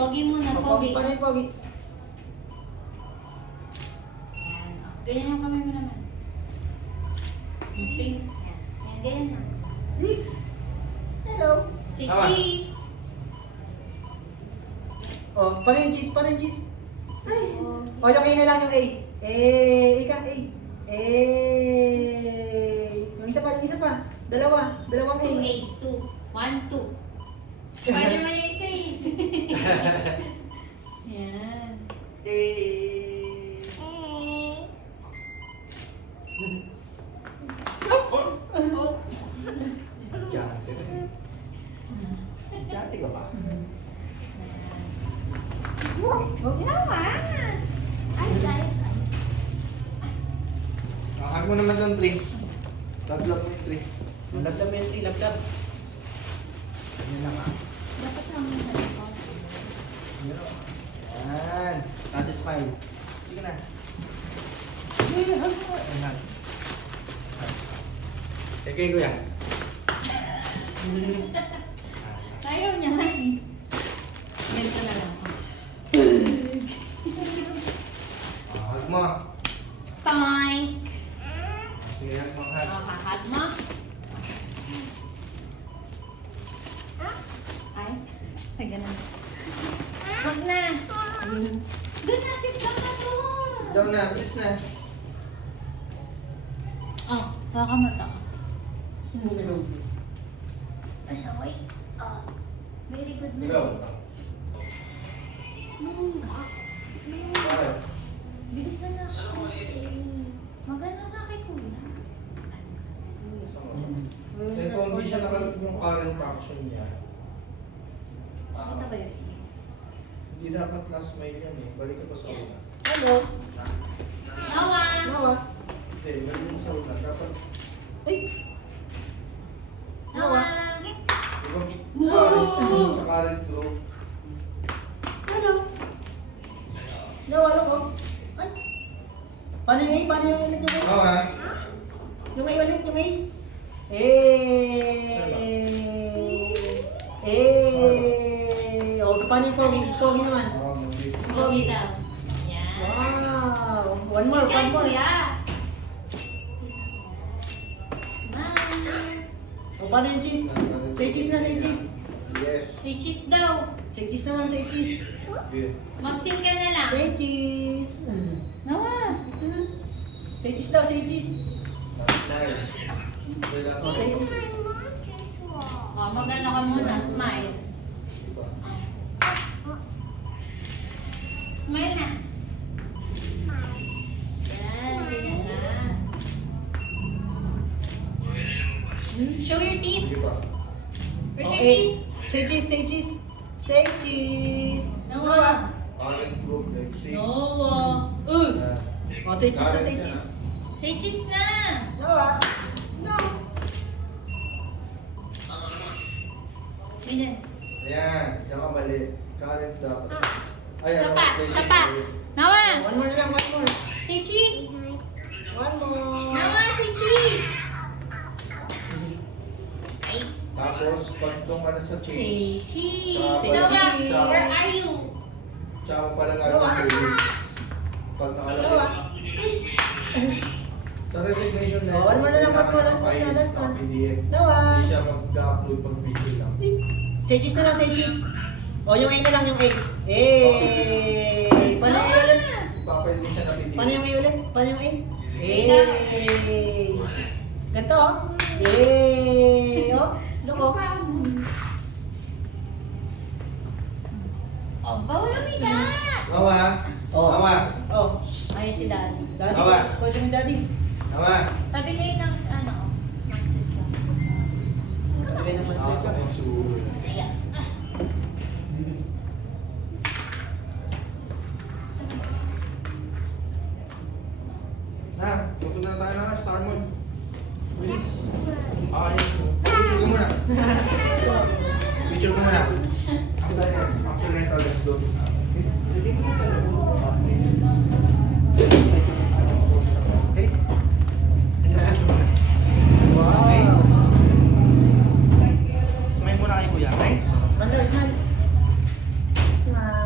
Pogi muna, pogi. Paano yung pogi? Yan. Ganyan yung kamay mo naman. Okay. Yan. Yan, ganyan na. Hello. Si Tama. Cheese. Oh, paano yung cheese? Paano yung cheese? Ay. Oh. O, yung A na lang yung A. Ika, A. Yung isa pa, yung isa pa. Dalawang A. 2 A's, 2. 1, 2. Spider-Man yung isa eh. Yan. A. Oh. Jante. Jante ka ba? Oh, Naman. Ayos, ayos, ayos. Hag mo naman doon, 3. Love mo yung 3. Lablab mo yung A, lablab. Yan lang ah. Dapat naman sa ito. Yan. Nasa smile. Sige na. Sige, hug mo. Ayan. Sige, kuya. Ayaw niya nga eh. Ganito na lang. Hug mo. Toink! Sige, hug mo. Hug. Hahag mo. Ay, ganun. Huwag na. Doon na, sit down na doon. Down na, please na. Oh, kakamata ka. Ay, saway. Oh, very good na. Go. Bilis na na. Maganda na kay Kuya. Si Kuya. Eh, kung hindi siya nakalap yung current traction niya, Nakita ba yun? hindi dapat last mile yan eh. Balik ka pa sa una. Hello. Noah! Nawa. Hindi, balik mo sa una. Dapat, Ay. Noah! diba, sa current growth. Hello. Nawa, ano ko? Ay. Paano yung A? Paano yung ulit yung A? Oo ha? Yung A ulit, yung A. Oh, paano yung pogi? Pogi naman. Oo, mag-big. Pogi daw. Yan. Wow. One more, Kay one more. Kuya. Smile. Oh, paano yung cheese? Say cheese na, say cheese. Yes. Si Cheese daw. Say cheese naman, say cheese. Good. Mag-sing ka na lang. Say cheese. Noah! Say cheese daw, say cheese. Nice. Okay, last Oh, say one. cheese. Oh, mag-ano ka muna. Smile. Diba? Smile na. Yan. Ganyan na. Show your teeth. Diba? Where's your Okay. teeth? Say cheese, say cheese. Say cheese. Noah. Current growth, like, see? Noah. Oh, say cheese na, say cheese. Say cheese na. Noah. No. Ganyan. Ayan, diyan ka mali. Current dapat. Isa pa. Isa pa. Noah. One more na lang, one more. Say cheese. One more. Noah, say cheese. Ay. Tapos, pag doon ka na sa Say change, cheese. Say Noah, cheese. where are you? tsaka mo pala nga Noah. pag nakalagay. Noah. Sa resignation letter, Oh, one more na lang, one more. Last one na, files last na one. PDF. Noah. Hindi siya mag-upload pag video lang. Say cheese na lang, say cheese. Oh, yung A na lang, yung A. Paano yung A ulit? Ipapile din siya na PDF. Paano yung A ulit? Paano yung A? Ganito, oh. Oh, look, oh. Oh, bawal umiga. Noah! Oh. Noah! Oh. Ay, si Daddy. Daddy. Tawa. Call yung daddy. Noah! Sabi kayo ng ano, mag-sit ka. Sabi naman Ako sir. ang suul. Ayan. Na, punta na tayo na, Star Mall. Please. Okay. Picture ko muna. Picture ko muna. After mental, let's go. Okay? Wow. Smile muna kay Kuya, okay? Smile, smile. Smile.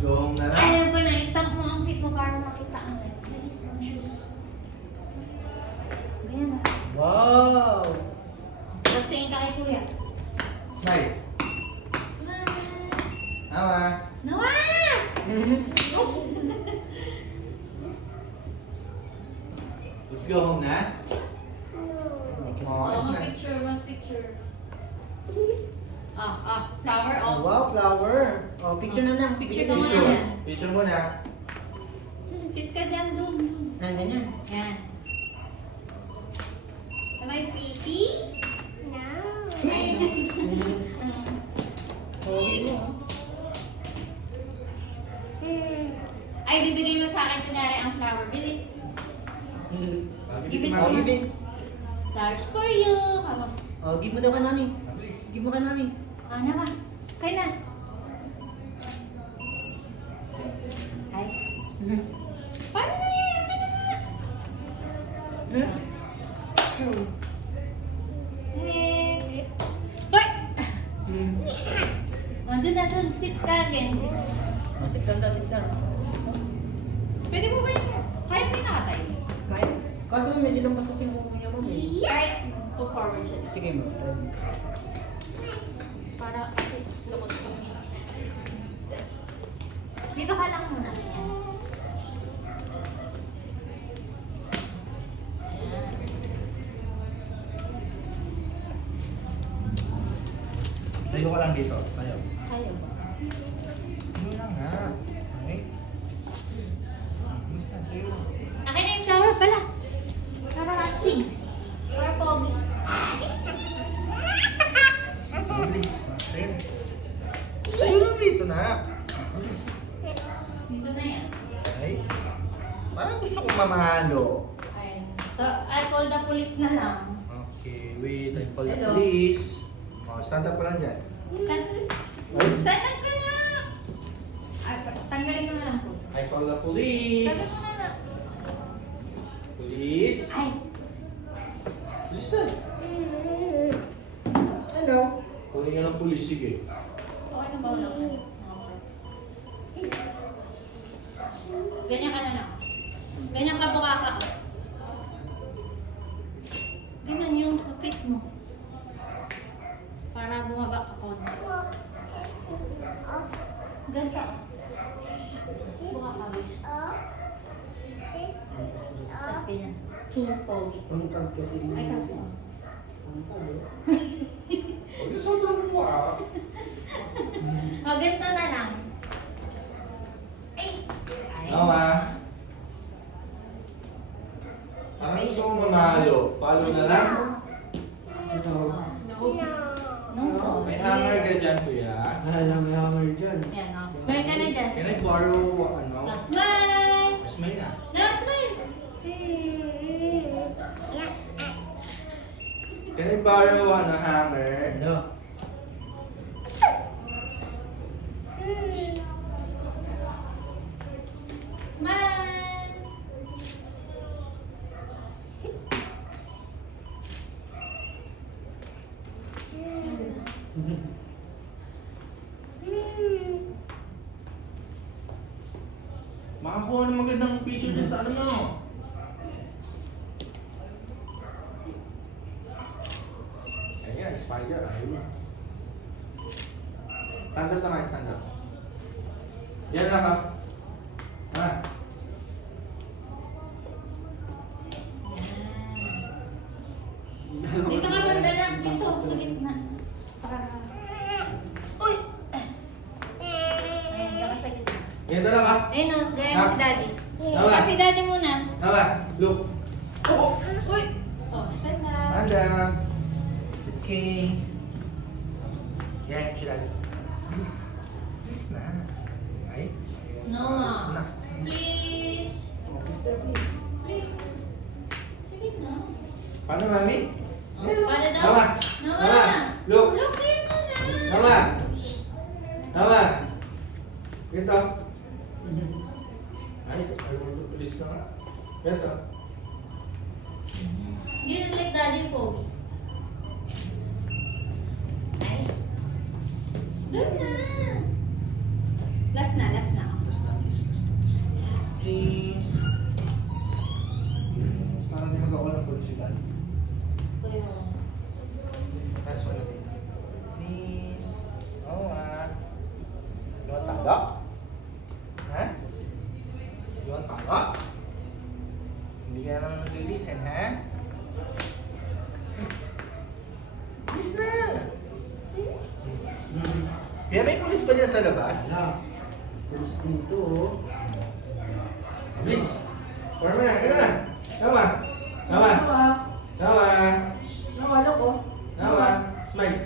go home na lang. Ayaw ko na, stamp mo ang feet mo para makita ang leg. Bilis ang shoes. Ganyan na. Wow! Tapos tingin ka kay kuya. Smile. Smile! Nawa. Nawa! Oops! Let's go home na. Oh, Oh, it's one na. picture, one picture. Flower, Oh, oh. wow, flower. Oh, picture na lang. Picture ka muna Picture. yan. Picture muna. Sit ka dyan, dun. Ah, ganyan. Yan. Am I pretty? No. Okay mo. Ay, bibigay mo sa akin kunyari ang flower. Bilis. Give it Oh, to give it. Flowers for you. Come on. Oh, give mo daw kay mami. Please. Give mo kay mami. Ah, naman. Kaya na. Ay. Paano na yan? Ano na? True. Hey. Hoy! Oh, dun na dun. Sit ka again. Sit. Oh, sit down daw, sit down. Pwede mo ba yun? Kaya mo yung nakatayo? Kaya. Kaso medyo lampas kasi yung buko niya, mami. Right to forward siya. Sige mo. Para kasi lukot ko. Dito ka lang muna. Yan. Tayo ka lang dito. Tayo. Kayo. Tayo lang nga. Okay? Bisa, tayo. Akin na yung flower pala. Para lasting. Para pogi. Please. Tayo na. Tayo lang dito na. Please. Dito na yan. Ay. Parang gusto kong mamalo. Ay. I'll call the police na lang. Okay, wait. I call the Hello. police. Oh, stand up ko lang dyan. Stand, Ay. stand up ka na! Ay, tanggalin ko na lang po. I call the Tanggalin police. ko na lang. Police. Ay. Police na. Hello. Kunin ka ng police, sige. Okay na ba ulang? Ganyan ka na lang. Ganyan ka buka ka. Oh. Ganyan yung face mo. Para bumaba ka konti. Ganda. Buka ka. Tapos ganyan. Too pogi. Pangtag kasi. Ay, kaso. Huwag yung sobrang mukha. O, ganito na lang. Ay. Tama. Parang gusto kong mamalo. Palo na lang. Ito. No. May hanger ka dyan, kuya. Alam mo hammer dyan. Yan, o. Smile ka na dyan. Can I borrow, ano? O, smile! Smile na. Na, smile! Can I borrow, ano, hammer? Hello. Smile! Makakuha ng magandang picture dyan sa ano mo. Ayan, spider. Ayun. Stand up naman, stand up. Yan lang ha. Ha? Dito ka banda lang. Dito, sa gitna. Para... Uy! Ayan, diyan ka sa gitna. Yan lang ha. Ayun o, gaya mo si daddy. Tama. Happy daddy muna. Tama. Look. Oh, Uy! Oh, stand up. anda. Okay. Yan, siya lagi. Please. Please na. Ay. Noah. Na. Please. Oh, please na, please. Please. Sige na. Paano, mami? Oh, paano daw? Tama. Noah. Tama. Look. Look, here mo na. Tama. Tama. Ito. Ay, please ka nga. Ito. Ganyan like daddy pogi. Ay. Doon na. Last na, last na. Yun, palo. Hindi ka na naman nag-listen, ha? Bilis na! Kaya may pulis pa niya sa labas? Wala. Pulis dito, oh. Bilis! Para mo na, gano'n na! Tama! Tama! Nawa. Tama! Nawala ko. Tama! Smile!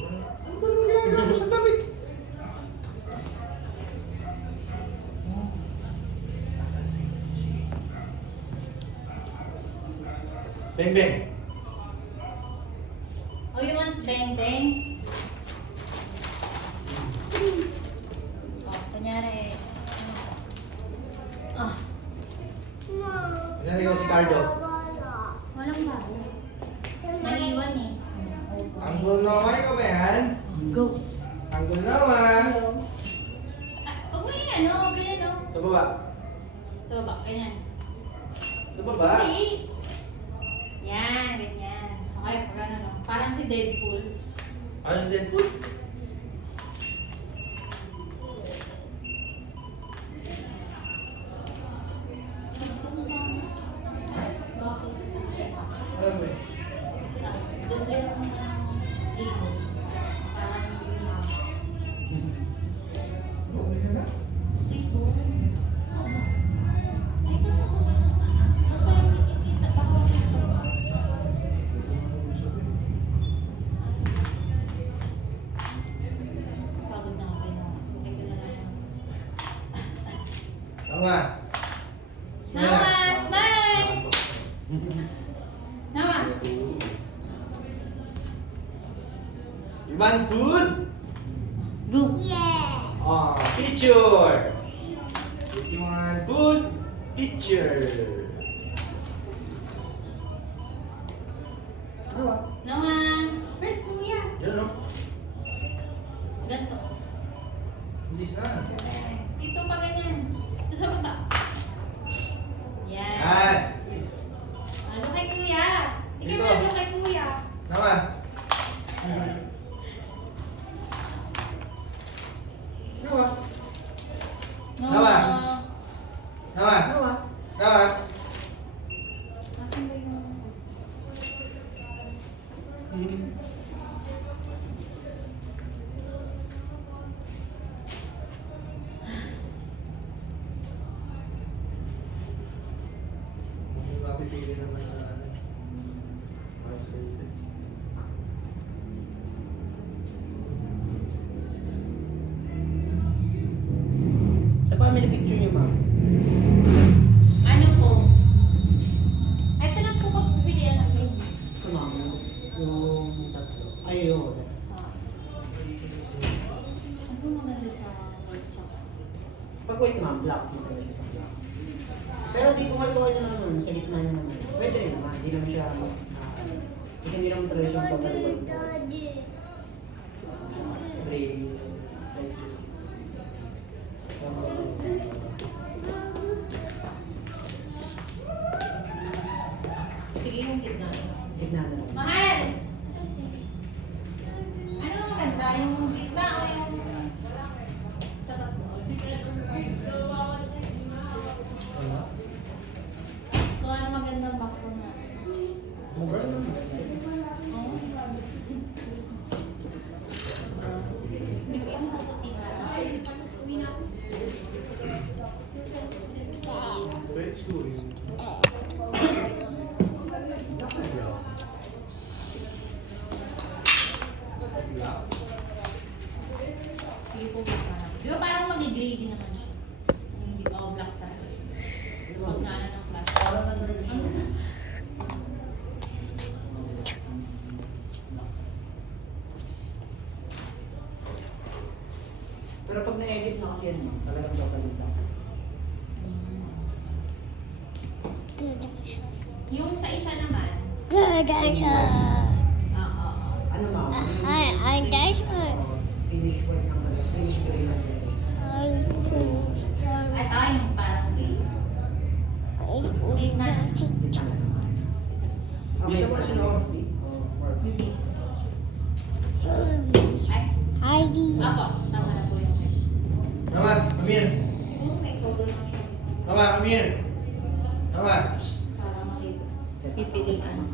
Ano ba naman ginagawa mo sa damit? Beng beng! Oh, you want bang bang? Oh, kunyari. Oh, Ano ikaw si Cardo? walang bala. Naiwan eh. Ang gulo naman, ikaw ba yan? Go. Ang gulo naman! Ah, huwag mo yung ano, ganyan o. Sa baba. Sa baba, ganyan. Sa baba. Hindi. Yan, ganyan. Okay, pag ano no. Parang si Deadpool. Ano si Deadpool? Bakit? Ano ba? Kasi doble ang ribbon. Parang yung Okay na. ribbon. Ay, naku. Basta nakikita pa ako. Pagod na ako kayo. Mas okay ko na lang. Tama. Nawa, smile! Nawa. You want food? Go. Oh, picture. If you want food, picture. Nawa. Nawa. Where's kuya? Yan no? Ganto. Bilis na. Dito pa ganyan. Dito sa baba. Yan. Yan. Bilis. Ano kay kuya? Tingnan mo Dito. ano kay kuya. Tama. Nawa. Nawa. Tama. Nawa. Tama. Asan ba yung... Mapipili naman na ano. Sa family picture niyo, ma'am. Ano po? Ito lang po pagpipilian namin. Ito, ma'am. Yung tatlo. Ay, yun. Ano maganda sa workshop? Pag wait, ma'am, black. Maganda siya sa black. Pero dito kayo na naman, sa gitna niya naman. Pwede rin naman, hindi naman siya, kasi hindi naman talaga siya pagkaluwag po. Gray. Light blue. Sige yung gitna. Gitna na lang. Mahal! Ano maganda? Yung gitna o yung... Sa tatlo? Ano? Kung ano magandang background na. Oo. Yung puputi sa Wait, story. Sige po, parang. Di ba parang mag-grady naman siya? Hindi pa black tayo. Pag naano ng flash. Parang nandun Ang siya. gusto. Pero pag na-edit na kasi yan, ma'am, talagang babalik lang. Yung sa isa naman. Ano, ma'am? That's Finish work ng ano, finish gray lang yan. Ay, yung parang gray. Gitna na naman. here. Tama. Para makita. Pipilian.